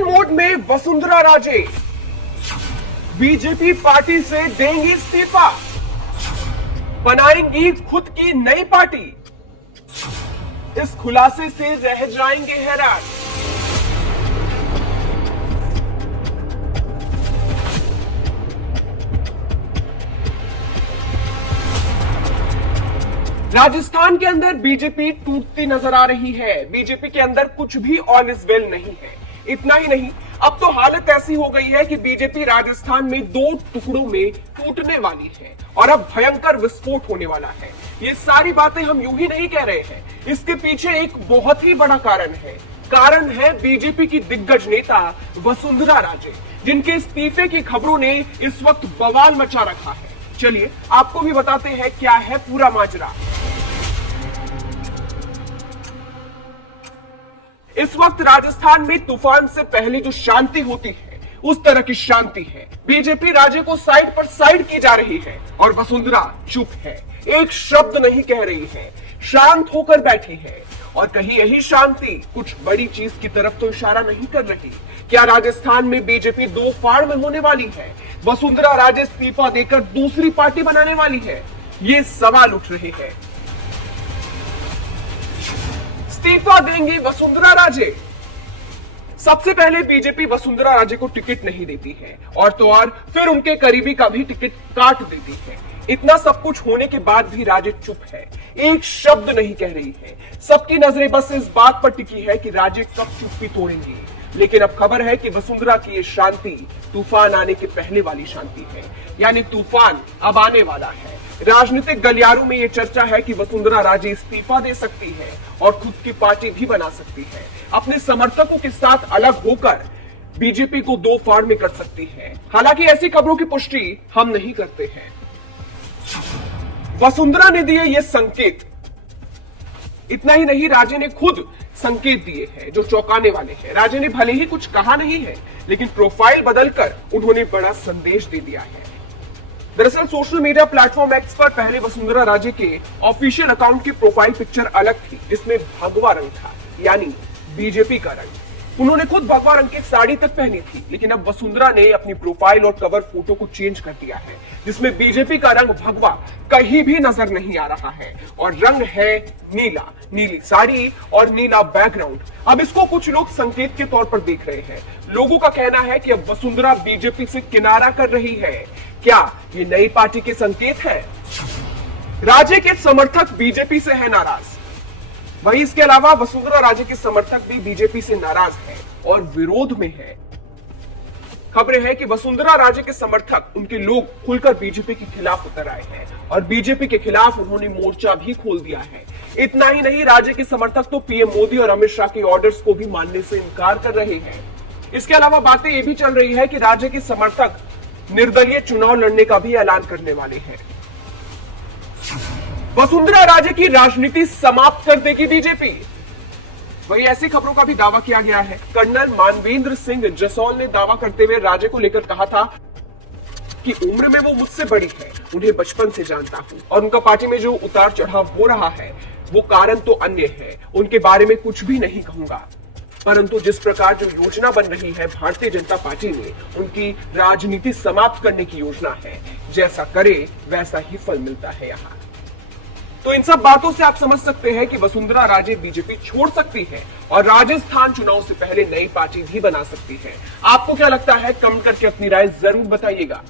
Action mode में Vasundhara Raje BJP party से देंगी इस्तीफा, बनाएंगी खुद की नई पार्टी। इस खुलासे से रह जाएंगे हैरान। राजस्थान के अंदर बीजेपी टूटती नजर आ रही है। बीजेपी के अंदर कुछ भी ऑल इज वेल नहीं है। इतना ही नहीं, अब तो हालत ऐसी हो गई है कि बीजेपी राजस्थान में 2 टुकड़ों में टूटने वाली है और अब भयंकर विस्फोट होने वाला है। ये सारी बातें हम यूं ही नहीं कह रहे हैं, इसके पीछे एक बहुत ही बड़ा कारण है। कारण है बीजेपी की दिग्गज नेता वसुंधरा राजे, जिनके इस्तीफे की खबरों ने इस वक्त बवाल मचा रखा है। चलिए आपको भी बताते हैं क्या है पूरा माजरा। इस वक्त राजस्थान में तूफान से पहले जो शांति होती है उस तरह की शांति है। बीजेपी राजे को साइड पर साइड की जा रही है और वसुंधरा चुप है, एक शब्द नहीं कह रही है, शांत होकर बैठी है। और कहीं यही शांति कुछ बड़ी चीज की तरफ तो इशारा नहीं कर रही। क्या राजस्थान में बीजेपी 2 फाड़ में होने वाली है? वसुंधरा राजे इस्तीफा देकर दूसरी पार्टी बनाने वाली है? ये सवाल उठ रहे हैं। इस्तीफा देंगी वसुंधरा राजे। सबसे पहले बीजेपी वसुंधरा राजे को टिकट नहीं देती है और तो और फिर उनके करीबी का भी टिकट काट देती है। इतना सब कुछ होने के बाद भी राजे चुप है, एक शब्द नहीं कह रही है। सबकी नजरें बस इस बात पर टिकी है कि राजे कब चुप्पी तोड़ेंगी। लेकिन अब खबर है कि वसुंधरा की ये शांति तूफान आने के पहले वाली शांति है, यानी तूफान अब आने वाला है। राजनीतिक गलियारों में यह चर्चा है कि वसुंधरा राजे इस्तीफा दे सकती है और खुद की पार्टी भी बना सकती है। अपने समर्थकों के साथ अलग होकर बीजेपी को 2 फाड़ में कर सकती है। हालांकि ऐसी खबरों की पुष्टि हम नहीं करते हैं। वसुंधरा ने दिए ये संकेत। इतना ही नहीं, राजे ने खुद संकेत दिए हैं जो चौंकाने वाले हैं। राजे ने भले ही कुछ कहा नहीं है, लेकिन प्रोफाइल बदलकर उन्होंने बड़ा संदेश दे दिया है। दरअसल सोशल मीडिया प्लेटफॉर्म एक्स पर पहले वसुंधरा राजे के ऑफिशियल अकाउंट की प्रोफाइल पिक्चर अलग थी, जिसमें भगवा रंग था, यानी बीजेपी का रंग। उन्होंने खुद भगवा रंग की साड़ी तक पहनी थी। लेकिन अब वसुंधरा ने अपनी प्रोफाइल और कवर फोटो को चेंज कर दिया है, जिसमें बीजेपी का रंग भगवा कहीं भी नजर नहीं आ रहा है और रंग है नीला, नीली साड़ी और नीला बैकग्राउंड। अब इसको कुछ लोग संकेत के तौर पर देख रहे हैं। लोगों का कहना है कि अब वसुंधरा बीजेपी से किनारा कर रही है। क्या ये नई पार्टी के संकेत है? राजे के समर्थक बीजेपी से है नाराज। वहीं इसके अलावा वसुंधरा राजे के समर्थक भी बीजेपी से नाराज हैं और विरोध में हैं। खबरें हैं कि वसुंधरा राजे के समर्थक, उनके लोग खुलकर बीजेपी के खिलाफ उतर आए हैं और बीजेपी के खिलाफ उन्होंने मोर्चा भी खोल दिया है। इतना ही नहीं, राजे के समर्थक तो पीएम मोदी और अमित शाह के ऑर्डर्स को भी मानने से इनकार कर रहे हैं। इसके अलावा बातें ये भी चल रही है कि राजे के समर्थक निर्दलीय चुनाव लड़ने का भी ऐलान करने वाले हैं। वसुंधरा राजे की राजनीति समाप्त कर देगी बीजेपी। वही ऐसी खबरों का भी दावा किया गया है। कर्नल मानवेंद्र सिंह जसौल ने दावा करते हुए राजे को लेकर कहा था कि उम्र में वो मुझसे बड़ी है, उन्हें बचपन से जानता हूं और उनका पार्टी में जो उतार चढ़ाव हो रहा है वो कारण तो अन्य है, उनके बारे में कुछ भी नहीं कहूंगा। परंतु जिस प्रकार जो योजना बन रही है भारतीय जनता पार्टी में, उनकी राजनीति समाप्त करने की योजना है। जैसा करे वैसा ही फल मिलता है यहाँ। तो इन सब बातों से आप समझ सकते हैं कि वसुंधरा राजे बीजेपी छोड़ सकती है और राजस्थान चुनाव से पहले नई पार्टी भी बना सकती है। आपको क्या लगता है? कमेंट करके अपनी राय जरूर बताइएगा।